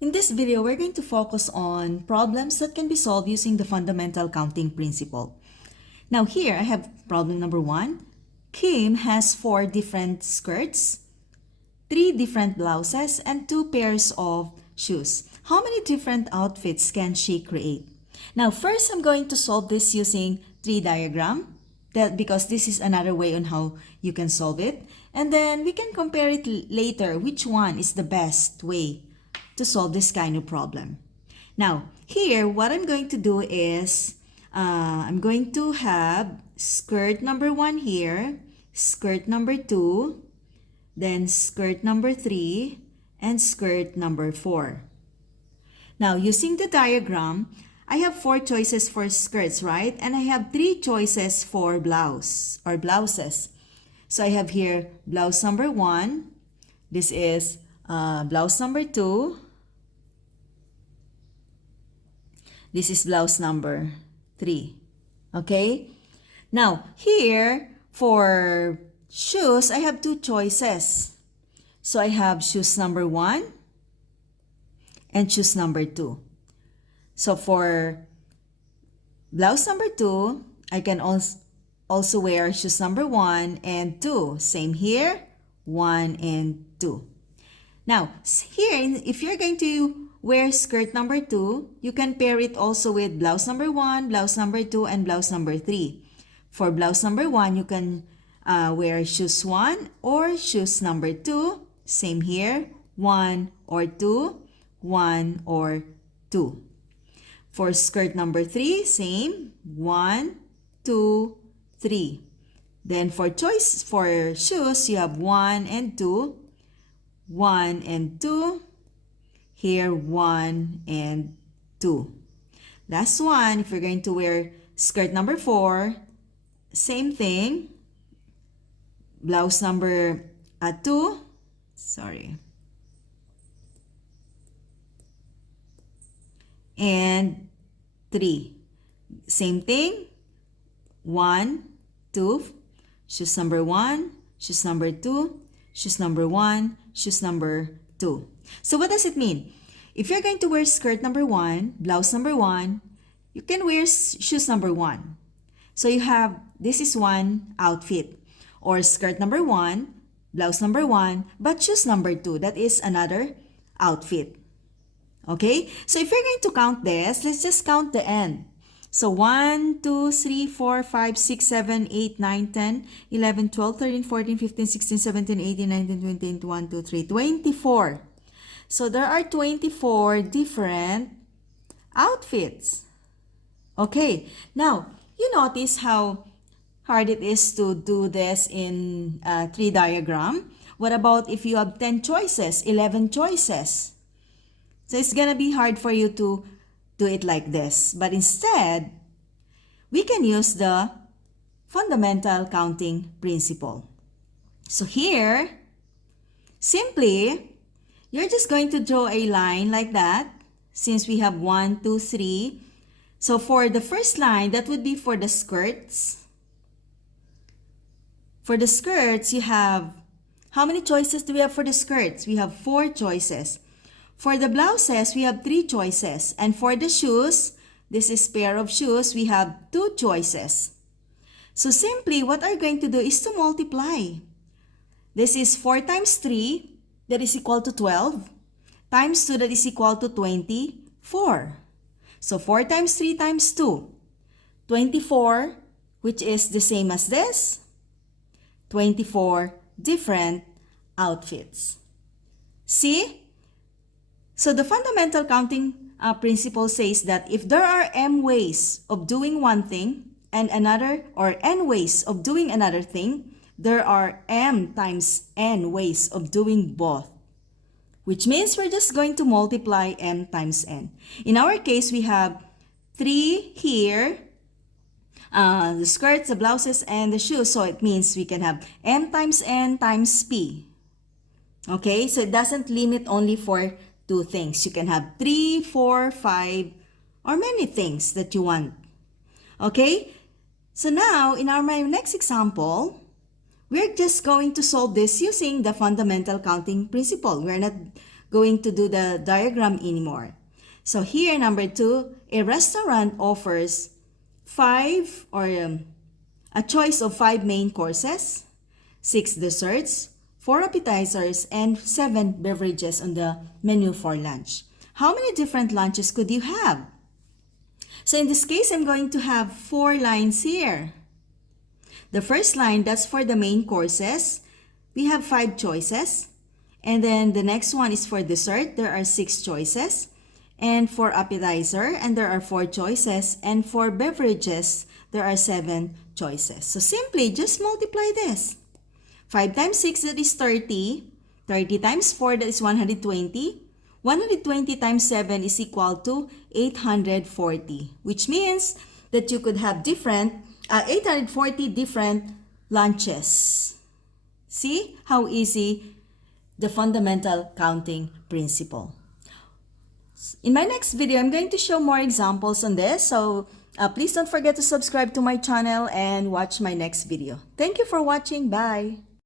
In this video, we're going to focus on problems that can be solved using the fundamental counting principle. Now here, I have problem number 1. Kim has 4 different skirts, 3 different blouses, and 2 pairs of shoes. How many different outfits can she create? Now first, I'm going to solve this using tree diagram, because this is another way on how you can solve it. And then we can compare it later, which one is the best way to solve this kind of problem. Now, here, what I'm going to do is, I'm going to have skirt number 1 here, skirt number 2, then skirt number 3, and skirt number 4. Now, using the diagram, I have 4 choices for skirts, right? And I have 3 choices for blouse or blouses. So I have here blouse number 1. This is blouse number 2. This is blouse number 3. Okay? Now, here, for shoes, I have 2 choices. So I have shoes number 1 and shoes number 2. So for blouse number 2, I can also wear shoes number 1 and 2. Same here, 1 and 2. Now, here, if you're going to wear skirt number 2, you can pair it also with blouse number 1, blouse number 2, and blouse number 3. For blouse number 1, you can wear shoes 1 or shoes number 2. Same here, 1 or 2, 1 or 2. For skirt number 3, same, 1, 2, 3. Then for shoes, you have 1 and 2, 1 and 2. Here, 1 and 2. Last one, if you're going to wear skirt number 4, same thing. Blouse number 2, and 3. Same thing. 1, 2, shoes number 1, shoes number 2, shoes number 1, shoes number 2. So what does it mean? If you're going to wear skirt number 1, blouse number 1, you can wear shoes number 1. So you have, this is one outfit. Or skirt number 1, blouse number 1, but shoes number 2, that is another outfit. Okay? So if you're going to count this, let's just count the end. So 1, 2, 3, 4, 5, 6, 7, 8, 9, 10, 11, 12, 13, 14, 15, 16, 17, 18, 19, 20, 21, 2, 3, 24. So there are 24 different outfits. Okay, now you notice how hard it is to do this in a tree diagram. What about if you have 10 choices, 11 choices? So it's gonna be hard for you to do it like this. But instead, we can use the fundamental counting principle. So here, simply, you're just going to draw a line like that, since we have 1, 2, 3. So for the first line, that would be for the skirts. For the skirts, you have, how many choices do we have for the skirts? We have 4 choices. For the blouses, we have 3 choices. And for the shoes, this is pair of shoes, we have 2 choices. So simply, what I'm going to do is to multiply. This is 4 times 3. That is equal to 12, times 2, that is equal to 24. So 4 times 3 times 2, 24, which is the same as this, 24 different outfits. See? So the fundamental counting principle says that if there are m ways of doing one thing and another, or n ways of doing another thing, there are m times n ways of doing both, which means we're just going to multiply m times n. In our case, we have 3 here, the skirts, the blouses, and the shoes. So it means we can have m times n times p. Okay, so it doesn't limit only for 2 things. You can have 3, 4, 5, or many things that you want. Okay, so now in my next example, we're just going to solve this using the fundamental counting principle. We're not going to do the diagram anymore. So here, number 2, a restaurant offers a choice of 5 main courses, 6 desserts, 4 appetizers, and 7 beverages on the menu for lunch. How many different lunches could you have? So in this case, I'm going to have 4 lines here. The first line, that's for the main courses. We have 5 choices. And then the next one is for dessert. There are 6 choices. And for appetizer, and there are 4 choices. And for beverages, there are 7 choices. So simply, just multiply this. 5 times 6, that is 30. 30 times 4, that is 120. 120 times 7 is equal to 840, which means that you could have 840 different lunches. See how easy the fundamental counting principle. In my next video, I'm going to show more examples on this. So please don't forget to subscribe to my channel and watch my next video. Thank you for watching. Bye.